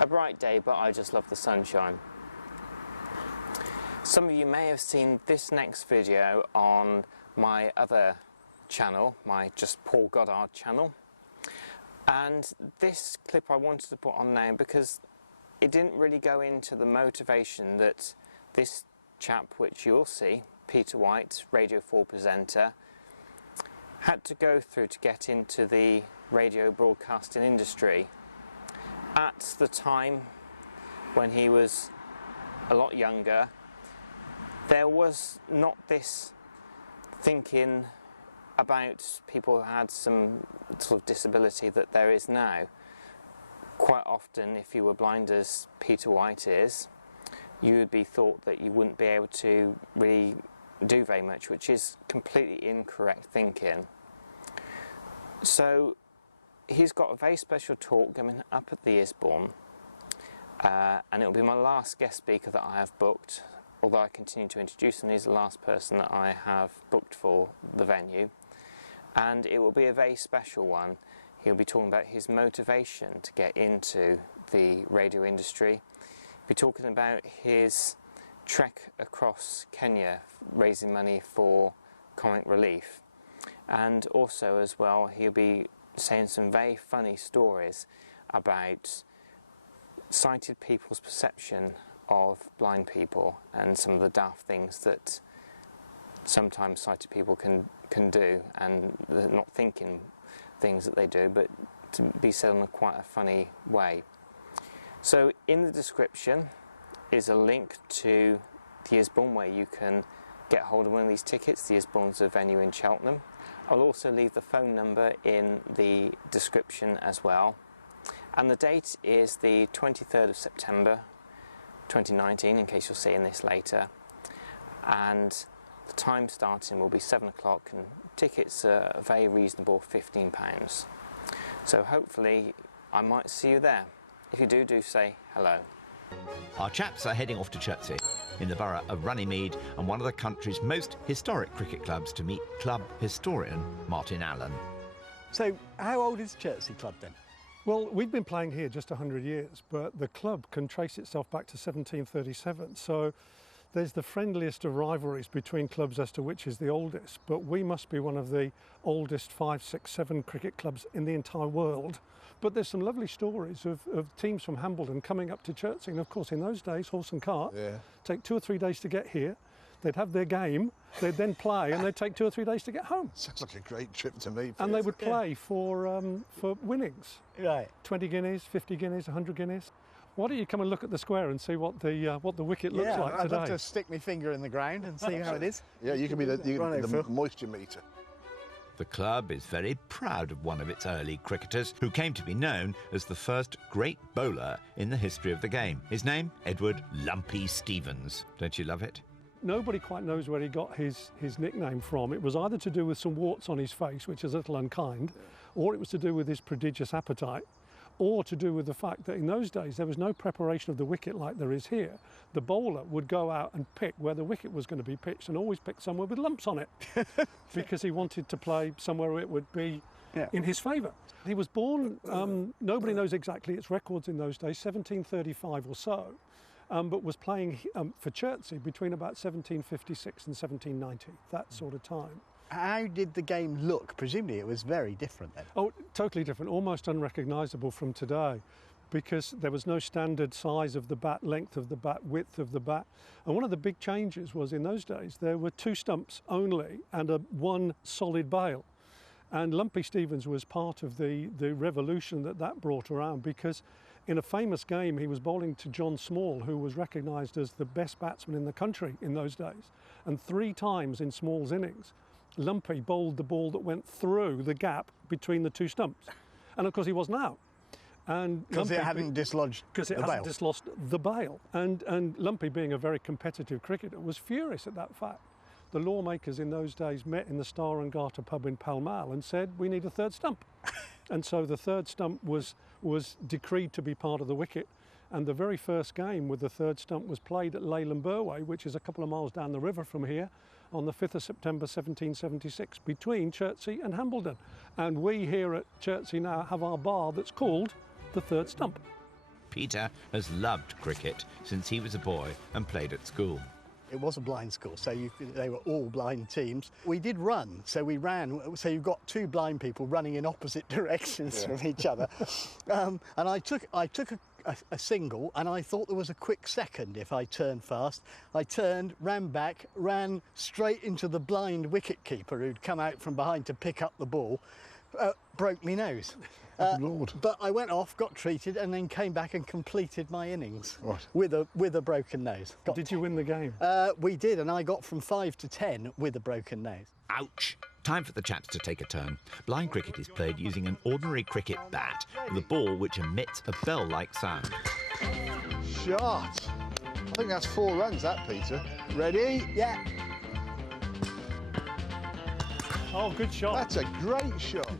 A bright day, but I just love the sunshine. Some of you may have seen this next video on my other channel, my Just Paul Goddard channel. And this clip I wanted to put on now because it didn't really go into the motivation that this chap, which you'll see, Peter White, Radio 4 presenter, had to go through to get into the radio broadcasting industry. At the time when he was a lot younger, there was not this thinking about people who had some sort of disability that there is now. Quite often, if you were blind as Peter White is, you would be thought that you wouldn't be able to really do very much, which is completely incorrect thinking. So he's got a very special talk coming up at the Isbourne, and it'll be my last guest speaker that I have booked, although I continue to introduce him. He's the last person that I have booked for the venue, and it will be a very special one. He'll be talking about his motivation to get into the radio industry. He'll be talking about his trek across Kenya raising money for comic relief, and also as well he'll be saying some very funny stories about sighted people's perception of blind people and some of the daft things that sometimes sighted people can do, and they're not thinking things that they do, but to be said in quite a funny way. So in the description is a link to the Isbourne where you can get hold of one of these tickets. The Isbourne's a venue in Cheltenham. I'll also leave the phone number in the description as well. And the date is the 23rd of September 2019, in case you're seeing this later. And the time starting will be 7 o'clock, and tickets are very reasonable, £15. So hopefully I might see you there. If you do say hello. Our chaps are heading off to Chertsey, in the borough of Runnymede, and one of the country's most historic cricket clubs, to meet club historian Martin Allen. So, how old is Chertsey Club then? Well, we've been playing here just 100 years, but the club can trace itself back to 1737. So there's the friendliest of rivalries between clubs as to which is the oldest, but we must be one of the oldest 5, 6, 7 cricket clubs in the entire world. But there's some lovely stories of teams from Hambledon coming up to Chertsey, and of course in those days, horse and cart, take 2 or 3 days to get here. They'd have their game, they'd then play, and they'd take 2 or 3 days to get home. Sounds like a great trip to me. And they would play for winnings. Right. 20 guineas, 50 guineas, 100 guineas. Why don't you come and look at the square and see what the wicket looks like today? I'd love to stick my finger in the ground and see how it is. Yeah, you can be the moisture meter. The club is very proud of one of its early cricketers, who came to be known as the first great bowler in the history of the game. His name, Edward Lumpy Stevens. Don't you love it? Nobody quite knows where he got his nickname from. It was either to do with some warts on his face, which is a little unkind, or it was to do with his prodigious appetite, or to do with the fact that in those days there was no preparation of the wicket like there is here. The bowler would go out and pick where the wicket was going to be pitched, and always pick somewhere with lumps on it, because he wanted to play somewhere where it would be in his favour. He was born, nobody knows exactly its records in those days, 1735 or so, but was playing for Chertsey between about 1756 and 1790, that sort of time. How did the game look? Presumably it was very different then. Oh, totally different, almost unrecognisable from today, because there was no standard size of the bat, length of the bat, width of the bat. And one of the big changes was in those days there were 2 stumps only and one solid bail. And Lumpy Stevens was part of the revolution that brought around, because in a famous game he was bowling to John Small, who was recognised as the best batsman in the country in those days. And 3 times in Small's innings, Lumpy bowled the ball that went through the gap between the 2 stumps. And of course he wasn't out. Because it hadn't dislodged the bail. Because it hadn't dislodged the bail. And Lumpy, being a very competitive cricketer, was furious at that fact. The lawmakers in those days met in the Star and Garter pub in Pall Mall and said, we need a 3rd stump. And so the 3rd stump was decreed to be part of the wicket. And the very first game with the 3rd stump was played at Leyland Burway, which is a couple of miles down the river from here, on the 5th of September 1776, between Chertsey and Hambledon. And we here at Chertsey now have our bar that's called the 3rd stump. Peter has loved cricket since he was a boy and played at school. It was a blind school, so they were all blind teams. We did run, so we ran. So you've got two blind people running in opposite directions from each other. And I took a single, and I thought there was a quick second if I turned fast. I turned, ran back, ran straight into the blind wicket-keeper who'd come out from behind to pick up the ball, broke me nose. Lord. But I went off, got treated, and then came back and completed my innings Right. with a broken nose. Did you win the game? We did, and I got from 5 to 10 with a broken nose. Ouch! Time for the chaps to take a turn. Blind cricket is played using an ordinary cricket bat with a ball which emits a bell-like sound. Shot. I think that's 4 runs, that, Peter. Ready? Yeah. Oh, good shot. That's a great shot.